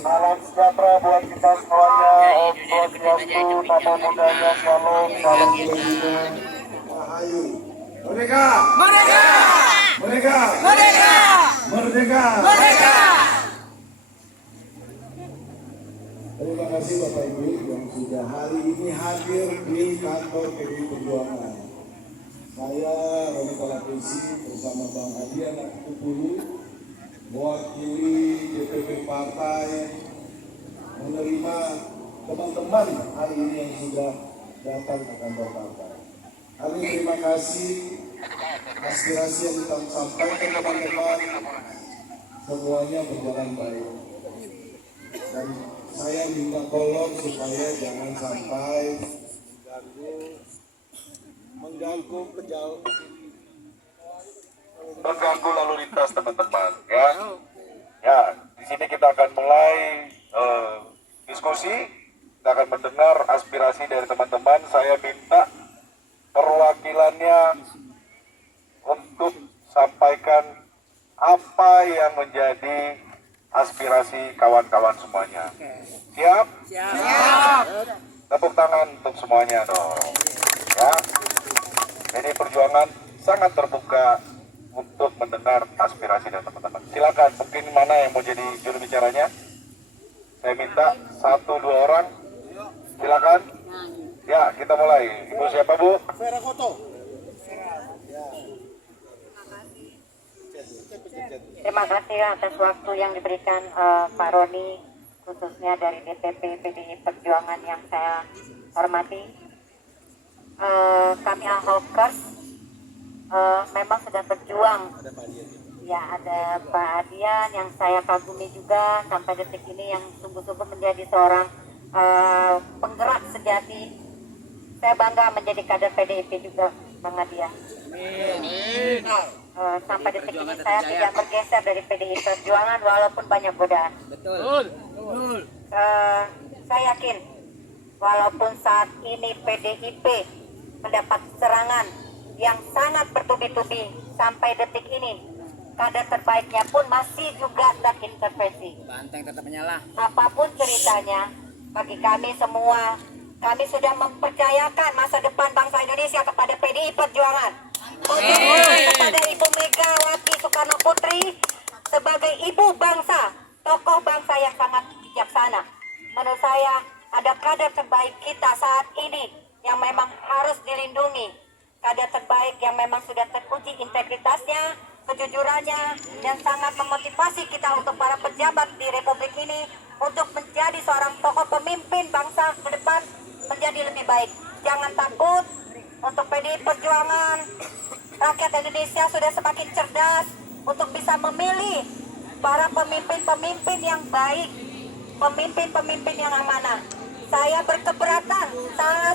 Salam sejahtera buat kita semuanya. Om Swastiastu, Namo Buddhaya, Shalom, Salam Kebajikan, Rahayu. Merdeka! Merdeka! Merdeka! Merdeka! Merdeka! Merdeka! Terima kasih Bapak Ibu yang sudah hari ini hadir di kantor PDI Perjuangan. Saya Roni Kalapesi bersama Bang Adi Anak Kupulu mewakili DPP Partai menerima teman-teman hari ini yang sudah datang ke kantor partai. Kami terima kasih aspirasi yang kita sampaikan teman-teman semuanya berjalan baik. Dan saya minta tolong supaya jangan sampai mengganggu lalu lintas teman-teman ya. Ya, di sini kita akan mulai diskusi, kita akan mendengar aspirasi dari teman-teman. Saya minta perwakilannya untuk sampaikan apa yang menjadi aspirasi kawan-kawan semuanya. Siap? Siap. Tepuk tangan untuk semuanya dong. Ya. Jadi Perjuangan sangat terbuka untuk mendengar aspirasi dari teman-teman. Silakan, mungkin mana yang mau jadi juru bicaranya? Saya minta 1-2 orang. Silakan. Ya, kita mulai. Ibu siapa, Bu? Vera Koto. Terima kasih atas waktu yang diberikan Pak Roni, khususnya dari DPP PDI Perjuangan yang saya hormati. Kami Ahokers memang sudah berjuang. Ya, ada Pak Adian yang saya kagumi juga sampai detik ini, yang sungguh-sungguh menjadi seorang penggerak sejati. Saya bangga menjadi kader PDIP juga, Bang Adian. Sampai detik ini saya tidak bergeser dari PDI Perjuangan walaupun banyak godaan. Betul. Saya yakin walaupun saat ini PDIP mendapat serangan yang sangat bertubi-tubi sampai detik ini, kader terbaiknya pun masih juga terintervensi. Banteng tetap menyala. Apapun ceritanya, bagi kami semua, kami sudah mempercayakan masa depan bangsa Indonesia kepada PDI Perjuangan. Kepada Ibu Megawati Soekarno Putri sebagai ibu bangsa, tokoh bangsa yang sangat bijaksana. Menurut saya ada kader terbaik kita saat ini yang memang harus dilindungi. Kader terbaik yang memang sudah teruji integritasnya, kejujurannya, dan sangat memotivasi kita untuk para pejabat di Republik ini untuk menjadi seorang tokoh pemimpin bangsa ke depan menjadi lebih baik. Jangan takut untuk PDI Perjuangan. Rakyat Indonesia sudah semakin cerdas untuk bisa memilih para pemimpin-pemimpin yang baik, pemimpin-pemimpin yang amanah. Saya berkeberatan,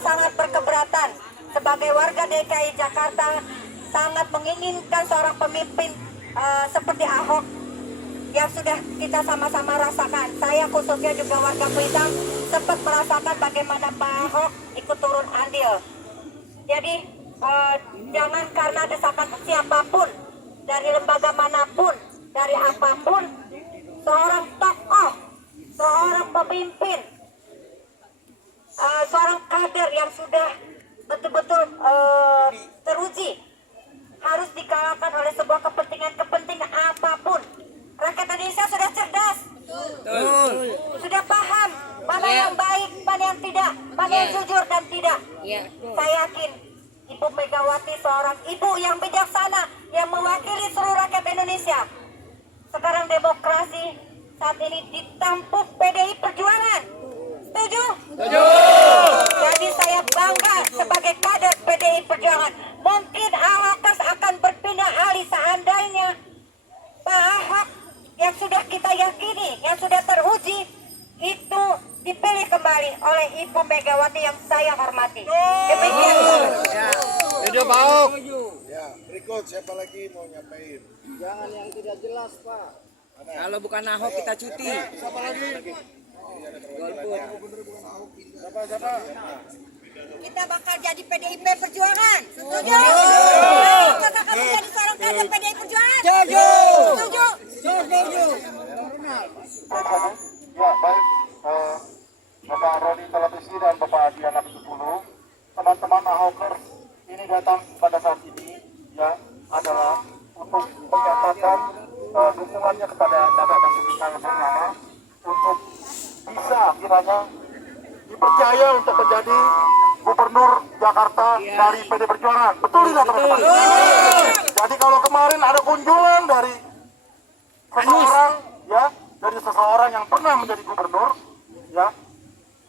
sangat berkeberatan sebagai warga DKI Jakarta, sangat menginginkan seorang pemimpin seperti Ahok yang sudah kita sama-sama rasakan. Saya khususnya juga warga Kuitang sempat merasakan bagaimana Pak Ahok ikut turun andil. Jadi jangan karena desakan siapapun, dari lembaga manapun, dari apapun, seorang tokoh, seorang pemimpin, seorang kader yang sudah betul-betul teruji harus dikalahkan oleh sebuah kepentingan apapun. Rakyat Indonesia sudah cerdas, sudah paham mana yang baik, mana yang tidak, mana yang jujur dan tidak. Saya yakin Ibu Megawati seorang ibu yang bijaksana yang mewakili seluruh rakyat Indonesia. Sekarang demokrasi saat ini ditampuk PDI Perjuangan. Setuju? Setuju. Jadi saya bangga sebagai kader PDI Perjuangan. Mungkin Ahokers akan berpindah alih seandainya Pak Ahok yang sudah kita yakini, yang sudah teruji, itu dipilih kembali oleh Ibu Megawati yang saya hormati. Demikian. Hidup Ahok. Ya, berikut siapa lagi mau nyampein? Jangan yang tidak jelas, Pak. Kalau bukan Ahok kita cuti. Siapa lagi? Golput. Siapa? Kita bakal jadi PDIP Perjuangan. Setuju? Apakah kamu jadi seorang kader PDI Perjuangan? Setuju. Setuju? menyatakan dukungannya kepada Bapak Basuki Cahayapurnama untuk bisa kiranya dipercaya untuk menjadi Gubernur Jakarta dari PD Perjuangan. Betul tidak teman-teman? Jadi kalau kemarin ada kunjungan dari seseorang, ya, dari seseorang yang pernah menjadi gubernur, ya,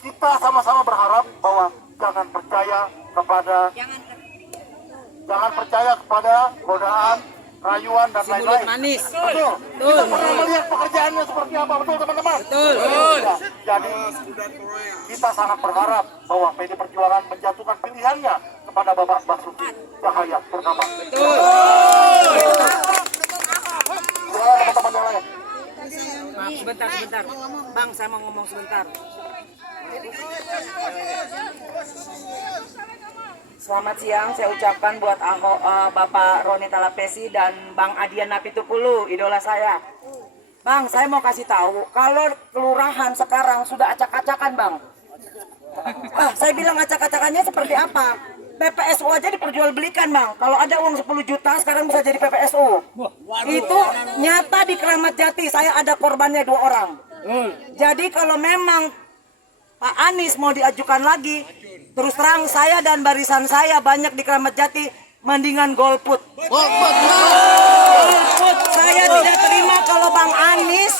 kita sama-sama berharap bahwa jangan percaya kepada godaan, rayuan dan lain-lain. manis. Betul. Kita pernah melihat pekerjaannya seperti apa, betul teman-teman? Betul. Ya, jadi kita sangat berharap bahwa PD Perjuangan menjatuhkan pilihannya kepada Bapak Basuki Cahayapurnama. Betul. Silakan teman-teman yang lain. Maaf, sebentar. Bang, saya mau ngomong sebentar. Selamat siang, saya ucapkan buat Bapak Roni Talapesi dan Bang Adian Napitupulu, idola saya. Bang, saya mau kasih tahu, kalau kelurahan sekarang sudah acak-acakan, Bang. Saya bilang acak-acakannya seperti apa? PPSU aja diperjualbelikan, Bang. Kalau ada uang 10 juta, sekarang bisa jadi PPSU. Itu nyata di Keramat Jati, saya ada korbannya 2 orang. Jadi kalau memang Pak Anies mau diajukan lagi, terus terang saya dan barisan saya banyak di Keramat Jati, mendingan golput. Golput. Saya tidak terima kalau Bang Anies,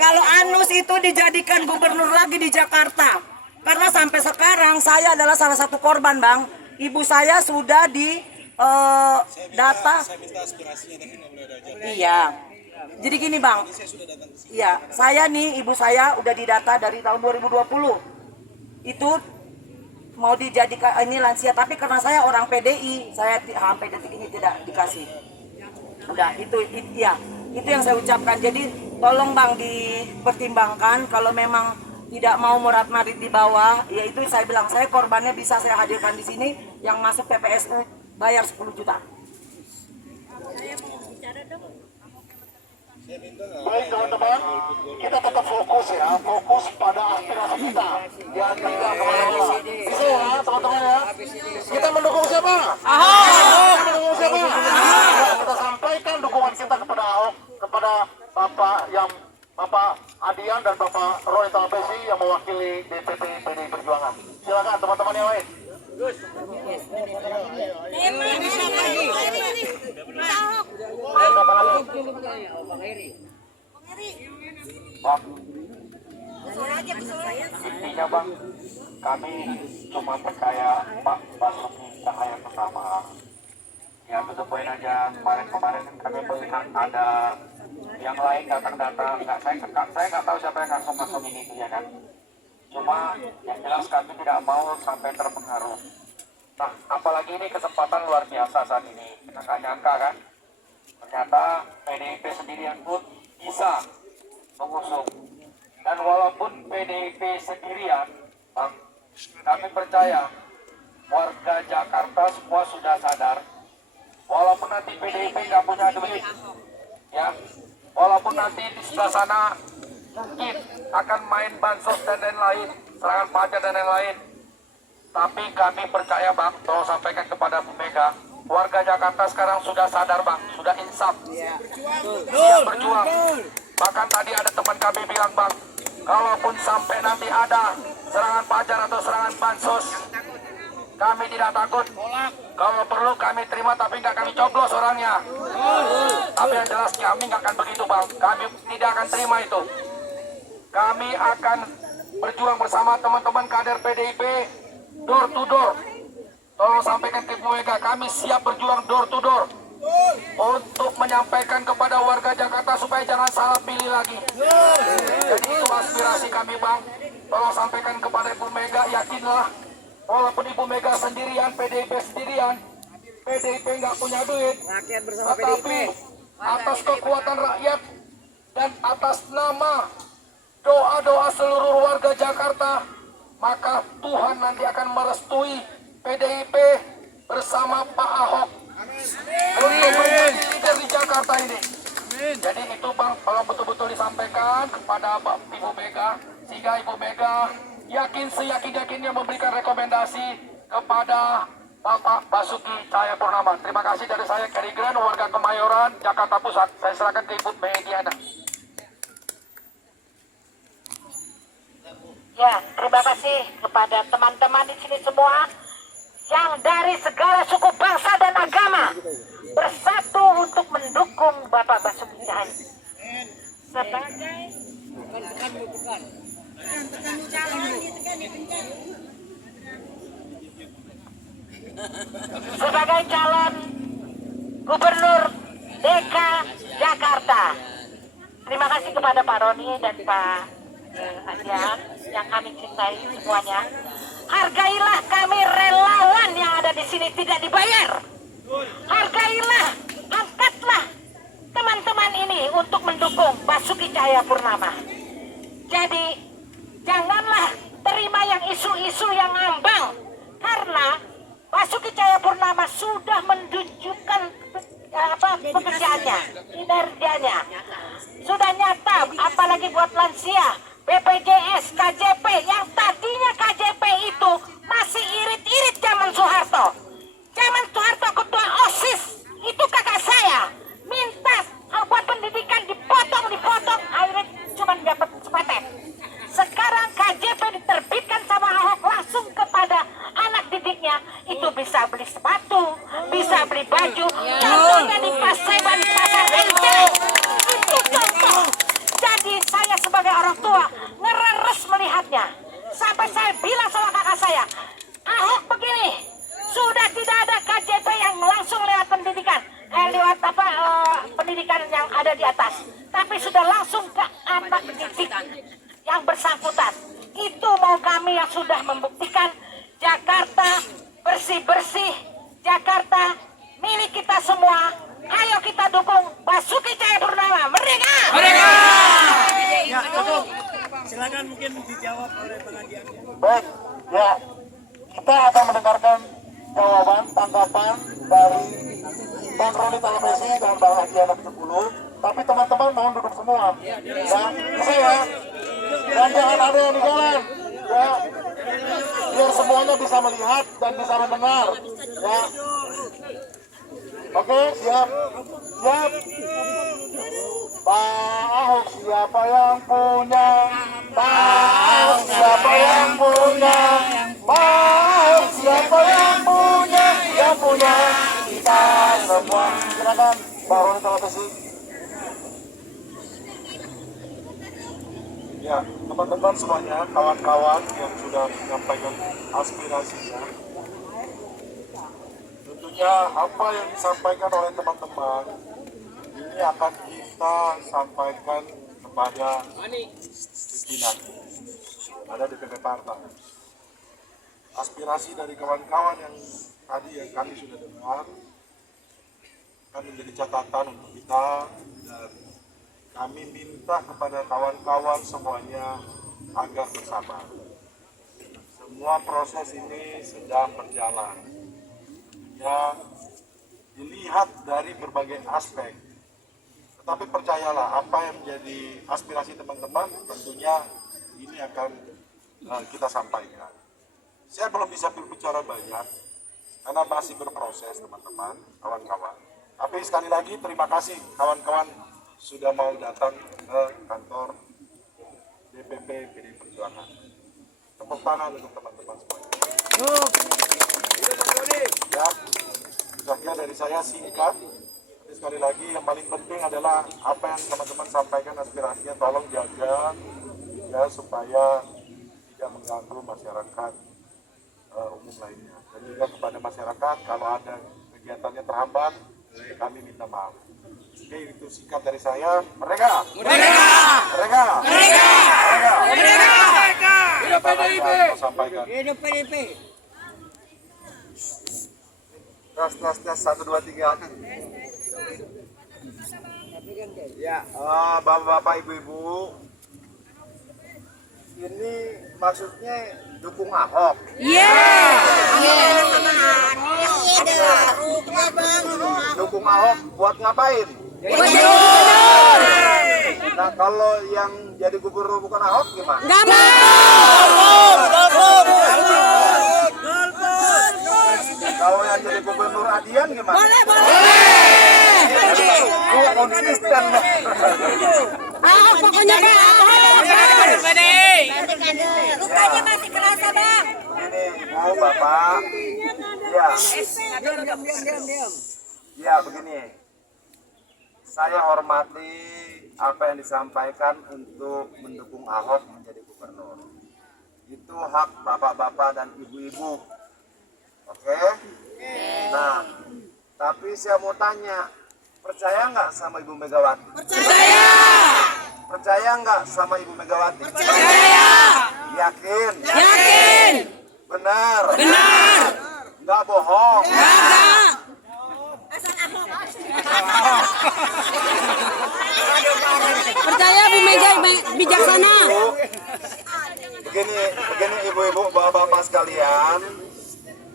kalau Anus itu dijadikan gubernur lagi di Jakarta. Karena sampai sekarang saya adalah salah satu korban, Bang. Ibu saya sudah di data. Iya. Jadi gini, Bang. Iya, saya nih ibu saya udah didata dari tahun 2020. Itu mau dijadikan ini lansia, tapi karena saya orang PDI, saya sampai detik ini tidak dikasih. Udah, itu ya. Itu yang saya ucapkan. Jadi tolong, Bang, dipertimbangkan kalau memang tidak mau murad-marid di bawah, ya itu saya bilang, saya korbannya bisa saya hadirkan di sini, yang masuk PPSU bayar 10 juta. Baik teman-teman, kita tetap fokus ya, fokus pada aspirasi kita. Ya, tidak kemana-mana. Bisa ya teman-teman ya. Kita mendukung siapa? Ahok. Kita mendukung siapa? Ya, kita sampaikan dukungan kita kepada Ahok, kepada Bapak Adian dan Bapak Roni Talapesi yang mewakili DPP PDI Perjuangan. Silakan teman-teman yang lain. Bang, intinya Bang, kami cuma percaya Pak Basuki Cahayapurnama. Ya betul poin aja, kemarin kami melihat ada yang lain datang-datang, saya nggak tahu siapa yang langsung ini ya kan. Cuma yang jelas kami tidak mau sampai terpengaruh. Nah, apalagi ini kesempatan luar biasa saat ini. Kita nggak nyangka kan, ternyata PDIP sendirian pun bisa mengusung. Dan walaupun PDIP sendirian, Bang, kami percaya warga Jakarta semua sudah sadar. Walaupun nanti PDIP nggak punya duit, ya, walaupun nanti di sebelah sana mungkin akan main bansos dan lain-lain, serangan pajak dan lain-lain, tapi kami percaya Bang, tolong sampaikan kepada Bu Mega, warga Jakarta sekarang sudah sadar Bang, sudah insaf, siap berjuang. Bahkan tadi ada teman kami bilang Bang, kalaupun sampai nanti ada serangan pajak atau serangan bansos, kami tidak takut. Kalau perlu kami terima, tapi nggak kami coblos orangnya. Tapi yang jelas kami nggak akan begitu Bang. Kami tidak akan terima itu. Kami akan berjuang bersama teman-teman kader PDIP door to door. Tolong sampaikan ke Bu Mega, kami siap berjuang door to door untuk menyampaikan kepada warga Jakarta supaya jangan salah pilih lagi. Jadi itu aspirasi kami Bang. Tolong sampaikan kepada Ibu Mega, yakinlah walaupun Ibu Mega sendirian, PDIP sendirian, PDIP nggak punya duit, Rakyat bersama tetapi PDIP. atas kekuatan rakyat dan atas nama doa-doa seluruh warga Jakarta, maka Tuhan nanti akan merestui PDIP bersama Pak Ahok untuk menjadi leader di Jakarta ini. Jadi itu Bang, kalau betul-betul disampaikan kepada Ibu Mega, sehingga Ibu Mega yakin seyakin-yakinnya memberikan rekomendasi kepada Bapak Basuki Cahayapurnama. Terima kasih dari saya, Kerry Grant, warga Kemayoran, Jakarta Pusat. Saya serahkan ke Ibu Mediana. Ya, terima kasih kepada teman-teman di sini semua yang dari segala suku, bangsa dan agama bersatu untuk mendukung Bapak Basuki Cahayapurnama sebagai calon Gubernur DKI Jakarta. Terima kasih kepada Pak Roni dan Pak Adian yang kami cintai semuanya. Hargailah kami relawan yang ada di sini tidak dibayar. Hargailah, angkatlah teman-teman ini untuk mendukung Basuki Cahayapurnama. Jadi janganlah terima yang isu-isu yang ngambang, karena Basuki Cahayapurnama sudah menunjukkan pekerjaannya, kinerjanya sudah nyata, apalagi buat lansia, BPJS, KJP yang tadinya KJP itu masih irit-irit zaman Soeharto. Zaman Soeharto ketua OSIS itu kakak saya minta buat pendidikan dipotong, akhirnya cuma dapat sepatet. Sekarang KJP diterbitkan sama Ahok langsung kepada anak didiknya, itu bisa beli sepatu, bisa beli baju, contohnya di Paseban, Pasar Enceng, itu contoh. Jadi saya sebagai orang tua ngereres melihatnya, sampai saya bilang sama kakak saya, Ahok begini, sudah tidak ada KJP yang langsung lewat pendidikan, lewat pendidikan yang ada di atas, tapi sudah langsung ke anak didik yang bersangkutan. Itu mau kami yang sudah membuktikan Jakarta bersih-bersih, Jakarta milik kita semua. Ayo kita dukung Basuki Cahayapurnama. Merdeka! Merdeka! Ya, cukup. Silakan mungkin dijawab oleh pengajian. Baik, ya, kita akan mendengarkan jawaban, tanggapan dari Bang Roni Talapesi dan Bang Adiana 70. Tapi teman-teman mohon duduk semua. Ya, bisa ya. Dan jangan ada yang di jalan. Ya, biar semuanya bisa melihat dan bisa mendengar. Ya. Oke, siap. Siap. Pak Ahok siapa yang punya? Pak Ahok siapa yang punya? Pak Ahok siapa yang punya? Yang punya kita semua. Silakan Pak Roni Talapesi. Ya, teman-teman semuanya, kawan-kawan yang sudah menyampaikan aspirasinya, tentunya apa yang disampaikan oleh teman-teman ini akan kita sampaikan kepada pimpinan ada DPP Partai. Aspirasi dari kawan-kawan yang tadi yang kami sudah dengar akan menjadi catatan untuk kita, dan kami minta kepada kawan-kawan semuanya agar bersabar. Semua proses ini sedang berjalan. Ya, dilihat dari berbagai aspek. Tetapi percayalah, apa yang menjadi aspirasi teman-teman tentunya ini akan kita sampaikan. Saya belum bisa berbicara banyak karena masih berproses teman-teman, kawan-kawan. Tapi sekali lagi terima kasih kawan-kawan sudah mau datang ke kantor DPP PDI Perjuangan. Tepuk tangan untuk teman-teman semuanya. Ya, saja dari saya singkat. Tapi sekali lagi yang paling penting adalah apa yang teman-teman sampaikan aspirasinya, tolong jaga ya supaya tidak mengganggu masyarakat umum lainnya. Dan juga kepada masyarakat kalau ada kegiatannya terhambat, kami minta maaf. Oke, itu singkat dari saya. Merdeka! Merdeka! Merdeka! Merdeka! Merdeka! Merdeka! Hidup PDIP! Hidup PDIP! Tes 1, 2, 3. Ya, Bapak-Bapak, Ibu-Ibu, ini maksudnya dukung Ahok. Dukung Ahok buat ngapain? Nah, kalau yang jadi gubernur bukan Ahok gimana? Nggak mau. Kalau yang jadi gubernur Adian gimana? Boleh, boleh. Gue konsisten. Pokoknya Bang. Lukanya masih kerasa Bang. Ini Ibu, Bapak. Ya. Ya, begini. Saya hormati apa yang disampaikan untuk mendukung Ahok menjadi gubernur. Itu hak bapak-bapak dan ibu-ibu. Oke? Nah, tapi saya mau tanya, percaya nggak sama Ibu Megawati? Percaya. Percaya nggak sama Ibu Megawati? Percaya. Yakin? Yakin. Benar? Benar. Nggak bohong? Enggak. Percaya Bu Mega bijaksana. Begini ibu-ibu, bapak-bapak sekalian,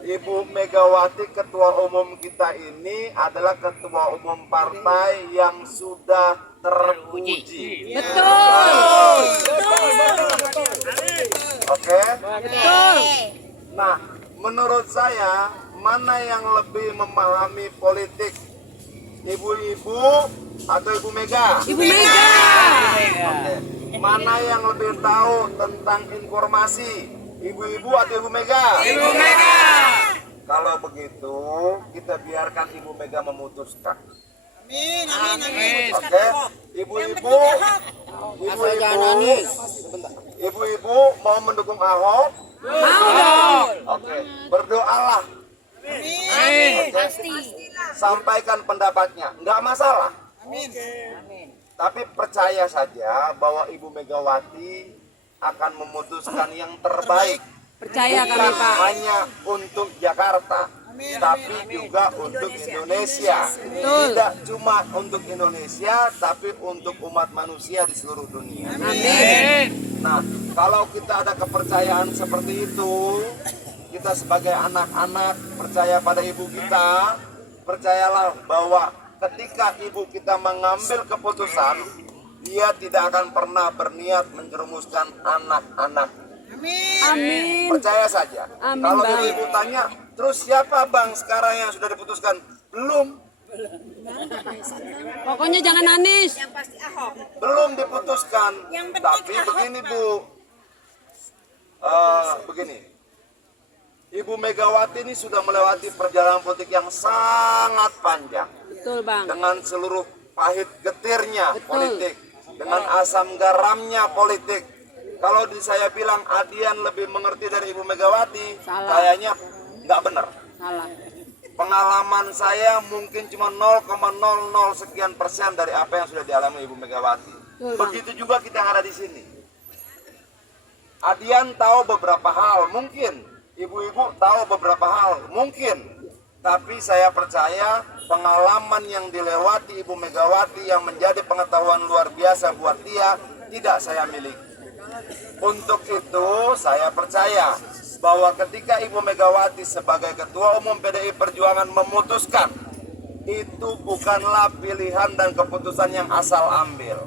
Ibu Megawati ketua umum kita ini adalah ketua umum partai yang sudah teruji. Betul. Oke? Betul. Nah, menurut saya mana yang lebih memahami politik? Ibu-ibu atau Ibu Mega? Ibu Mega. Oke. Mana yang lebih tahu tentang informasi? Ibu-ibu atau Ibu Mega? Ibu Mega. Kalau begitu, kita biarkan Ibu Mega memutuskan. Amin, amin, amin. Oke, ibu-ibu mau mendukung Ahok? Mau. Oke, berdoalah. Amin. Pasti. Sampaikan pendapatnya, nggak masalah. Amin. Tapi percaya saja bahwa Ibu Megawati akan memutuskan yang terbaik. Percaya Bukan kami Pak. hanya untuk Jakarta, tapi juga untuk Indonesia. Tidak cuma untuk Indonesia, tapi untuk umat manusia di seluruh dunia. Amin. Nah, kalau kita ada kepercayaan seperti itu, kita sebagai anak-anak percaya pada ibu kita, percayalah bahwa ketika ibu kita mengambil keputusan, dia tidak akan pernah berniat menjerumuskan anak-anak. Amin. Percaya saja. Amin, Kalau Bang. ibu tanya, terus siapa Bang sekarang yang sudah diputuskan? Belum. Pokoknya jangan Anies. Belum diputuskan. Tapi begini Bu, begini, Ibu Megawati ini sudah melewati perjalanan politik yang sangat panjang Betul Bang. dengan seluruh pahit getirnya politik, dengan asam garamnya politik. Kalau saya bilang Adian lebih mengerti dari Ibu Megawati, Salah. kayaknya nggak benar. Salah. Pengalaman saya mungkin cuma 0,00 sekian persen dari apa yang sudah dialami Ibu Megawati. Betul, Bang. Begitu juga kita yang ada di sini. Adian tahu beberapa hal, mungkin. Ibu-ibu tahu beberapa hal, mungkin. Tapi saya percaya pengalaman yang dilewati Ibu Megawati yang menjadi pengetahuan luar biasa buat dia, tidak saya miliki. Untuk itu saya percaya bahwa ketika Ibu Megawati sebagai Ketua Umum PDI Perjuangan memutuskan, itu bukanlah pilihan dan keputusan yang asal ambil.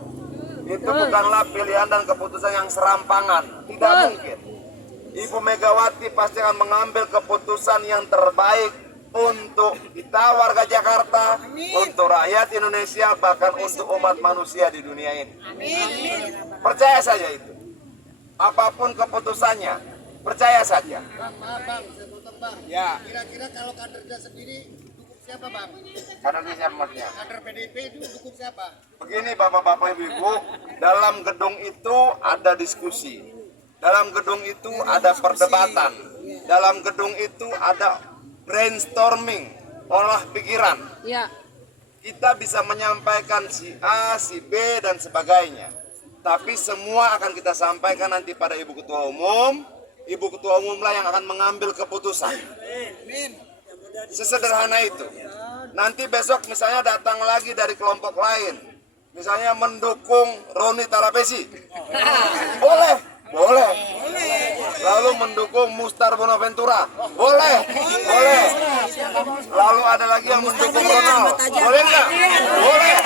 Itu bukanlah pilihan dan keputusan yang serampangan. Tidak mungkin. Ibu Megawati pasti akan mengambil keputusan yang terbaik untuk kita warga Jakarta, untuk rakyat Indonesia, bahkan untuk umat manusia di dunia ini. Percaya saja itu. Apapun keputusannya, percaya saja. Ya. Kira-kira kalau kadernya sendiri dukung siapa Bang? Kadernya siapa maksudnya? Kader PDIP itu dukung siapa? Begini bapak-bapak ibu-ibu, dalam gedung itu ada diskusi. Dalam gedung itu ada perdebatan. Dalam gedung itu ada brainstorming, olah pikiran. Ya. Kita bisa menyampaikan si A, si B, dan sebagainya. Tapi semua akan kita sampaikan nanti pada Ibu Ketua Umum. Ibu Ketua Umum lah yang akan mengambil keputusan. Sesederhana itu. Nanti besok misalnya datang lagi dari kelompok lain. Misalnya mendukung Roni Talapesi. Boleh. Boleh. Lalu mendukung Mustar Bonaventura. Boleh. Boleh. Lalu ada lagi yang mendukung Ronald. Boleh nggak? Boleh.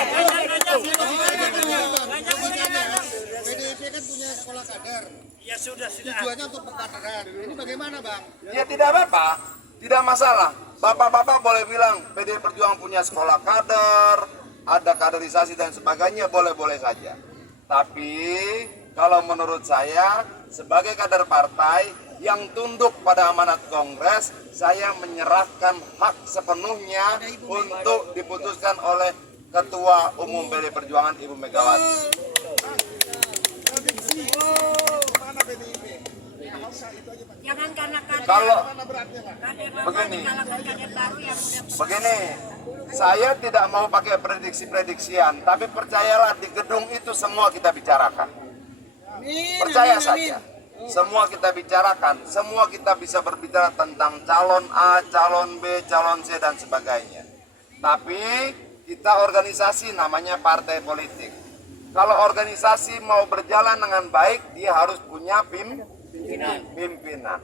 PDIP kan punya sekolah kader. Ya sudah. Tujuannya untuk pengkaderan. Ini bagaimana Bang? Ya tidak apa-apa. Tidak masalah. Bapak-bapak boleh bilang PDI Perjuangan punya sekolah kader, ada kaderisasi dan sebagainya, boleh-boleh saja. Tapi kalau menurut saya sebagai kader partai yang tunduk pada amanat Kongres, saya menyerahkan hak sepenuhnya untuk diputuskan oleh Ketua Umum PDI Perjuangan Ibu Megawati. Jangan karena Kalau begini begini, saya tidak mau pakai prediksi-prediksian, tapi percayalah di gedung itu semua kita bicarakan. Percaya saja, semua kita bicarakan, semua kita bisa berbicara tentang calon A, calon B, calon C dan sebagainya. Tapi kita organisasi namanya partai politik. Kalau organisasi mau berjalan dengan baik, dia harus punya pimpinan.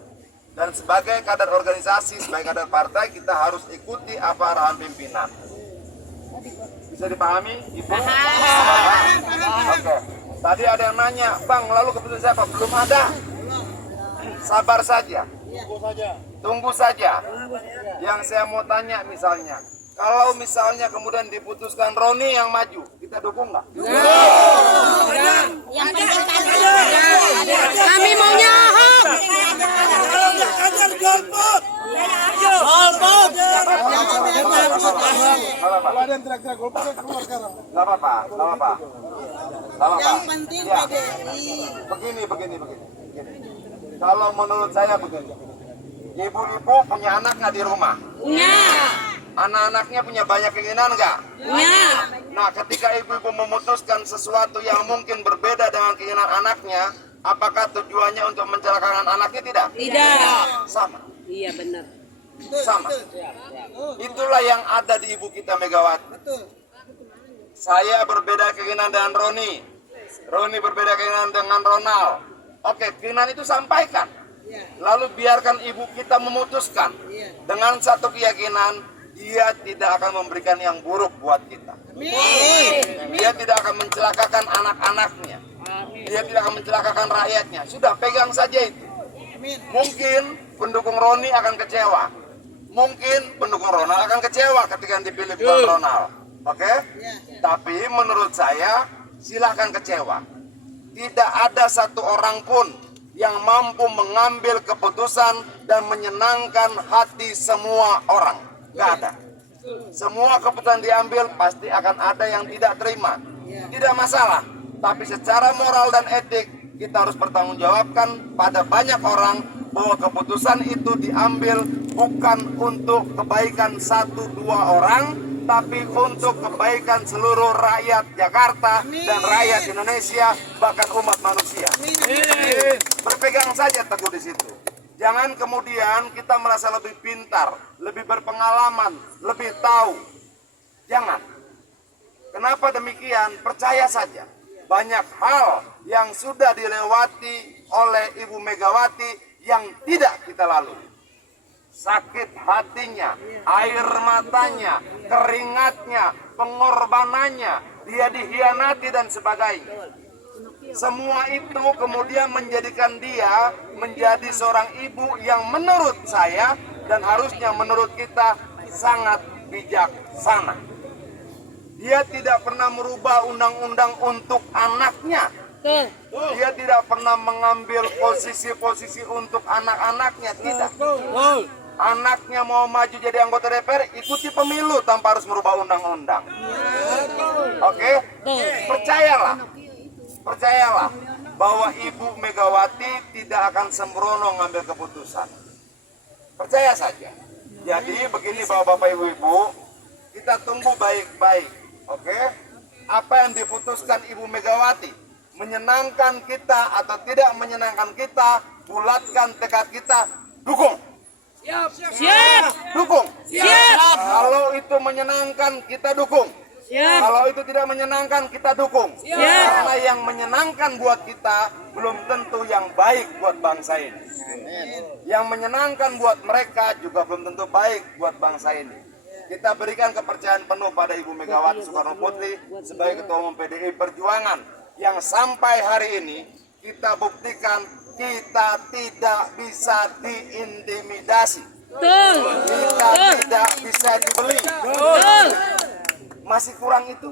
Dan sebagai kader organisasi, sebagai kader partai, kita harus ikuti apa arahan pimpinan. Bisa dipahami? Ibu? Oke. Tadi ada yang nanya, Bang, lalu keputusan siapa? Belum ada. Sabar saja. Tunggu saja. Yang saya mau tanya misalnya, kalau misalnya kemudian diputuskan Roni yang maju, kita dukung nggak? Yang penting kami maunya Ahok. Kalau nggak kader golput. Golput. Kalau ada yang teriak-teriak golput, saya keluar sekarang. Nggak apa-apa. Yang penting Ya. PDI. Begini. Kalau menurut saya begini. Ibu-ibu punya anak nggak di rumah? Punya. Anak-anaknya punya banyak keinginan nggak? Punya. Nah, ketika ibu-ibu memutuskan sesuatu yang mungkin berbeda dengan keinginan anaknya, apakah tujuannya untuk mencelakakan anaknya? Tidak. Sama. Iya benar. Sama. Itulah yang ada di ibu kita Megawati. Saya berbeda keinginan dengan Roni. Roni berbeda keinginan dengan Ronald. Oke, keinginan itu sampaikan. Lalu biarkan ibu kita memutuskan. Dengan satu keyakinan, dia tidak akan memberikan yang buruk buat kita. Dia tidak akan mencelakakan anak-anaknya. Dia tidak akan mencelakakan rakyatnya. Sudah, pegang saja itu. Mungkin pendukung Roni akan kecewa. Mungkin pendukung Ronald akan kecewa ketika dipilih bukan Ronald. Oke? Tapi menurut saya, silahkan kecewa. Tidak ada satu orang pun yang mampu mengambil keputusan dan menyenangkan hati semua orang. Gak ada. Semua keputusan diambil pasti akan ada yang tidak terima. Tidak masalah. Tapi secara moral dan etik kita harus bertanggungjawabkan pada banyak orang bahwa keputusan itu diambil bukan untuk kebaikan 1-2 orang, tapi untuk kebaikan seluruh rakyat Jakarta dan rakyat Indonesia, bahkan umat manusia. Berpegang saja teguh di situ. Jangan kemudian kita merasa lebih pintar, lebih berpengalaman, lebih tahu. Jangan. Kenapa demikian? Percaya saja. Banyak hal yang sudah dilewati oleh Ibu Megawati yang tidak kita lalui. Sakit hatinya, air matanya, keringatnya, pengorbanannya, dia dihianati dan sebagainya. Semua itu kemudian menjadikan dia menjadi seorang ibu yang menurut saya dan harusnya menurut kita sangat bijaksana. Dia tidak pernah merubah undang-undang untuk anaknya. Dia tidak pernah mengambil posisi-posisi untuk anak-anaknya, tidak. Anaknya mau maju jadi anggota DPR, ikuti pemilu tanpa harus merubah undang-undang. Oke? Percayalah bahwa Ibu Megawati tidak akan sembrono ngambil keputusan. Percaya saja. Jadi begini Bapak-bapak Ibu-ibu, kita tunggu baik-baik. Oke? Apa yang diputuskan Ibu Megawati menyenangkan kita atau tidak menyenangkan kita, bulatkan tekad kita, dukung. Siap. Dukung. Siap. Kalau itu menyenangkan, kita dukung. Siap. Kalau itu tidak menyenangkan, kita dukung. Siap. Karena yang menyenangkan buat kita belum tentu yang baik buat bangsa ini. Yang menyenangkan buat mereka juga belum tentu baik buat bangsa ini. Kita berikan kepercayaan penuh pada Ibu Megawati Soekarno Putri sebagai Ketua Umum PDI Perjuangan yang sampai hari ini kita buktikan kita tidak bisa diintimidasi. Kita tidak bisa dibeli. Masih kurang itu.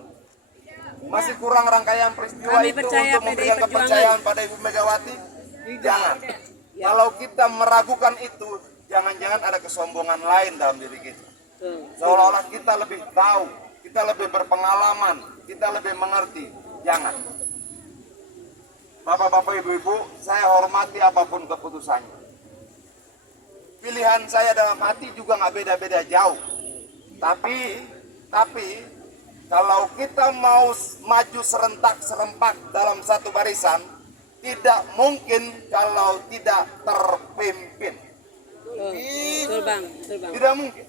Masih kurang rangkaian peristiwa itu untuk memberikan kepercayaan pada Ibu Megawati. Jangan. Kalau kita meragukan itu, jangan-jangan ada kesombongan lain dalam diri kita. Seolah-olah kita lebih tahu, kita lebih berpengalaman, kita lebih mengerti. Jangan. Bapak-bapak, ibu-ibu, saya hormati apapun keputusannya. Pilihan saya dalam hati juga nggak beda-beda jauh. Tapi kalau kita mau maju serentak-serempak dalam satu barisan, tidak mungkin kalau tidak terpimpin. Tidak mungkin.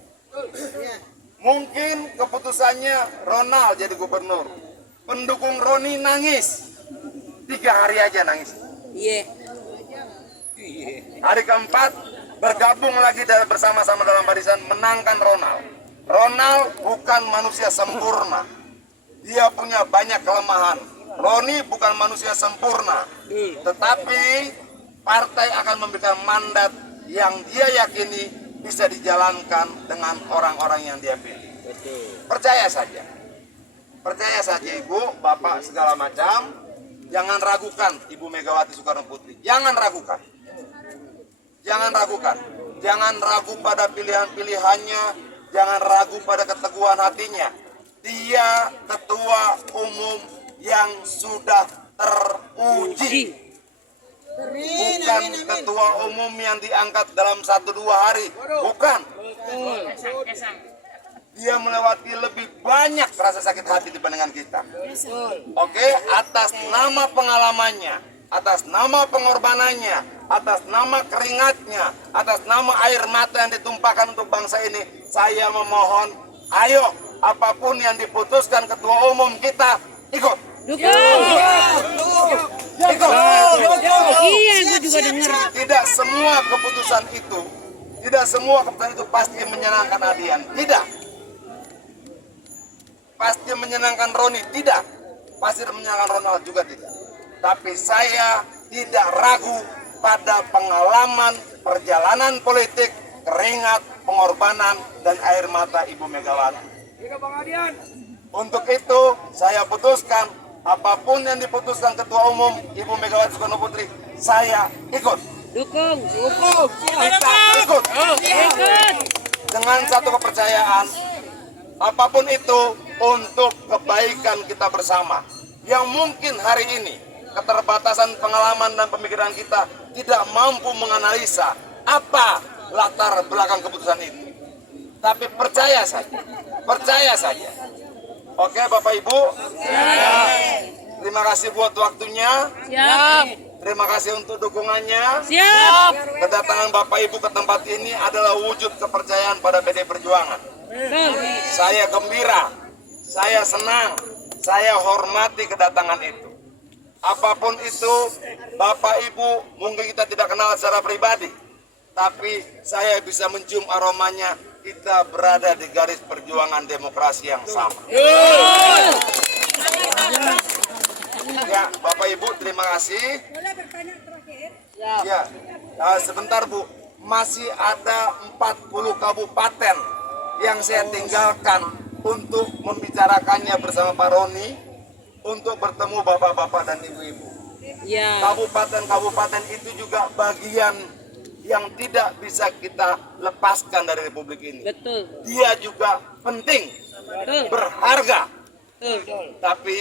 Mungkin keputusannya Ronald jadi gubernur. Pendukung Roni nangis. 3 hari aja nangis. Hari keempat bergabung lagi bersama-sama dalam barisan menangkan Ronald. Ronald bukan manusia sempurna. Dia punya banyak kelemahan. Roni bukan manusia sempurna. Tetapi partai akan memberikan mandat yang dia yakini bisa dijalankan dengan orang-orang yang dia pilih. Percaya saja. Percaya saja Ibu, Bapak segala macam. Jangan ragukan Ibu Megawati Soekarno Putri. Jangan ragukan. Jangan ragukan. Jangan ragu pada pilihan-pilihannya. Jangan ragu pada keteguhan hatinya. Dia ketua umum yang sudah teruji. Bukan ketua umum yang diangkat dalam 1-2 hari. Bukan. Dia melewati lebih banyak rasa sakit hati dibandingkan kita. Oke, atas nama pengalamannya, atas nama pengorbanannya, atas nama keringatnya, atas nama air mata yang ditumpahkan untuk bangsa ini, saya memohon, ayo apapun yang diputuskan ketua umum kita, ikut. Ikut. Iya, gue juga dengar. Tidak semua keputusan itu pasti menyenangkan Adian. Tidak. Pasti menyenangkan Roni, tidak. Pasti menyenangkan Ronald juga tidak. Tapi saya tidak ragu pada pengalaman perjalanan politik, keringat, pengorbanan, dan air mata Ibu Megawati. Untuk itu saya putuskan apapun yang diputuskan Ketua Umum Ibu Megawati Soekarno Putri, saya ikut. Dukung. Kita ikut. Dengan satu kepercayaan, apapun itu untuk kebaikan kita bersama. Yang mungkin hari ini keterbatasan pengalaman dan pemikiran kita tidak mampu menganalisa apa latar belakang keputusan itu. Tapi percaya saja. Oke Bapak Ibu, terima kasih buat waktunya. Terima kasih untuk dukungannya. Kedatangan Bapak Ibu ke tempat ini adalah wujud kepercayaan pada PD Perjuangan. Saya gembira, saya senang, saya hormati kedatangan itu. Apapun itu, Bapak Ibu mungkin kita tidak kenal secara pribadi, tapi saya bisa mencium aromanya. Kita berada di garis perjuangan demokrasi yang sama. Ya, Bapak Ibu terima kasih. Ya, sebentar Bu, masih ada 40 kabupaten yang saya tinggalkan untuk membicarakannya bersama Pak Roni, untuk bertemu bapak-bapak dan ibu-ibu. Kabupaten-kabupaten itu juga bagian yang tidak bisa kita lepaskan dari Republik ini. Dia juga penting, berharga. Tapi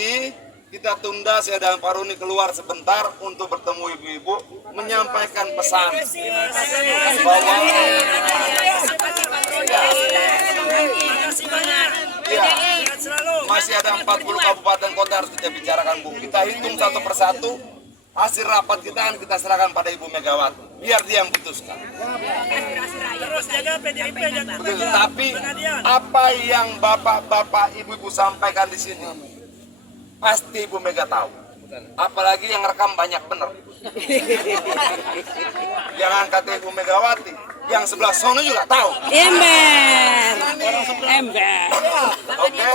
kita tunda, saya dan Pak Roni keluar sebentar untuk bertemu ibu-ibu, menyampaikan pesan bahwa masih ada 40 kabupaten kota harus kita bicarakan Bu. Kita hitung satu persatu, hasil rapat kita akan kita serahkan pada Ibu Megawati, biar dia yang putuskan. Terus jaga PDIP jangan. Tapi apa yang bapak-bapak, ibu-ibu sampaikan di sini, pasti Ibu Mega tahu. Apalagi yang rekam banyak bener. Jangan kata Ibu Megawati, yang sebelah sono juga tahu. Ember. Oke.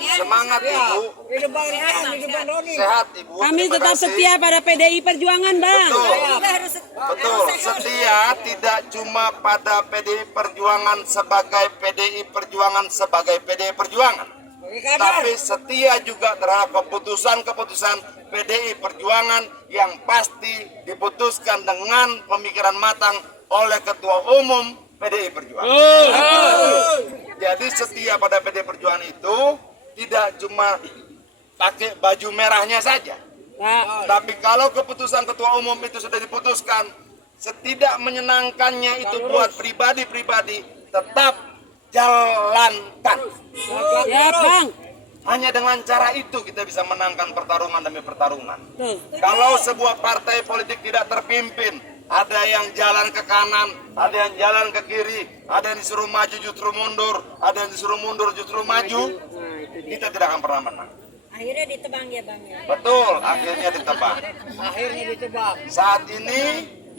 Semangat Ibu. Hidup Bang Rehan, hidup Bang Roni. Sehat Ibu. Kami Terima tetap kasih. setia pada PDI Perjuangan, Bang. Betul. Kita harus Betul, setia tidak cuma pada PDI Perjuangan sebagai PDI Perjuangan sebagai PDI Perjuangan, tapi setia juga terhadap keputusan-keputusan PDI Perjuangan yang pasti diputuskan dengan pemikiran matang oleh Ketua Umum PDI Perjuangan. Jadi setia pada PDI Perjuangan itu tidak cuma pakai baju merahnya saja. Tapi kalau keputusan Ketua Umum itu sudah diputuskan, setidak menyenangkannya itu buat pribadi-pribadi, tetap jalankan. Ya, Bang. Hanya dengan cara itu kita bisa menangkan pertarungan demi pertarungan. Tuh. Kalau sebuah partai politik tidak terpimpin, ada yang jalan ke kanan, ada yang jalan ke kiri, ada yang disuruh maju justru mundur, ada yang disuruh mundur justru maju, kita tidak akan pernah menang. akhirnya ditebang ya Bang ya. Betul, akhirnya ditebang. Akhirnya ditebang. Saat ini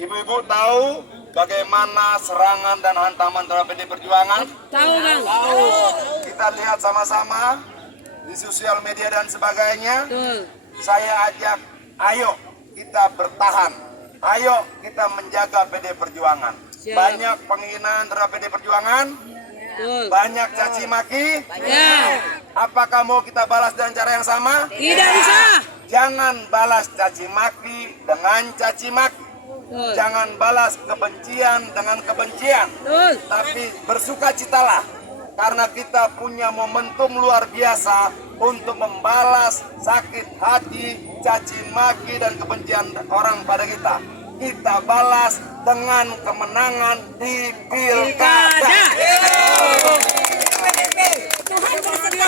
ibu-ibu tahu bagaimana serangan dan hantaman terhadap PDI Perjuangan. Tahu, Bang. Kita lihat sama-sama di sosial media dan sebagainya. Betul. Saya ajak, ayo kita bertahan, ayo kita menjaga PDI Perjuangan. Siap. Banyak penghinaan terhadap PDI Perjuangan, Betul. banyak caci maki. Ya. Apakah mau kita balas dengan cara yang sama? Tidak bisa. Jangan balas caci maki dengan caci maki. Betul. Jangan balas kebencian dengan kebencian. Betul. Tapi bersukacitalah karena kita punya momentum luar biasa untuk membalas sakit hati, caci maki dan kebencian orang pada kita. Kita balas dengan kemenangan di pilkada.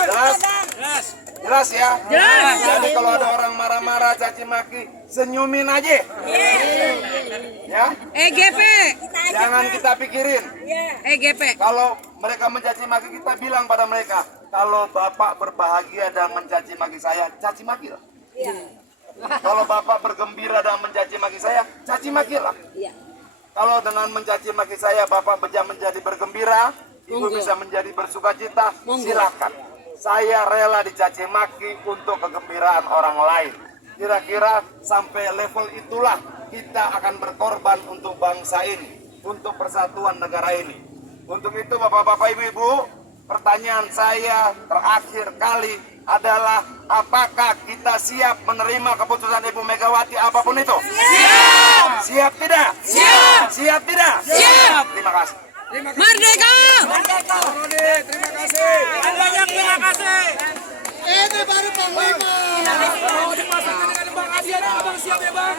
Jelas? Jelas ya? Jelas. Jadi kalau ada orang marah-marah, caci maki, senyumin aja. Ya, EGP. jangan kita pikirin. EGP. Kalau mereka mencaci maki, kita bilang pada mereka, kalau Bapak berbahagia dan mencaci maki saya, caci makilah. Kalau Bapak bergembira dan mencaci maki saya, caci makilah. Kalau dengan mencaci maki saya, Bapak menjadi bergembira, Ibu bisa menjadi bersukacita, silakan. Saya rela dicaci maki untuk kegembiraan orang lain. Kira-kira sampai level itulah kita akan berkorban untuk bangsa ini, untuk persatuan negara ini. Untuk itu Bapak-Bapak, Ibu-Ibu, pertanyaan saya terakhir kali adalah apakah kita siap menerima keputusan Ibu Megawati apapun itu? Siap! Siap tidak? Siap! Siap tidak? Siap! Terima kasih. Merdeka. Terima kasih. Banyak terima kasih. Ini baru Panglima. Mau dipasangkan dengan Bang Adian, Abang siap ya Bang?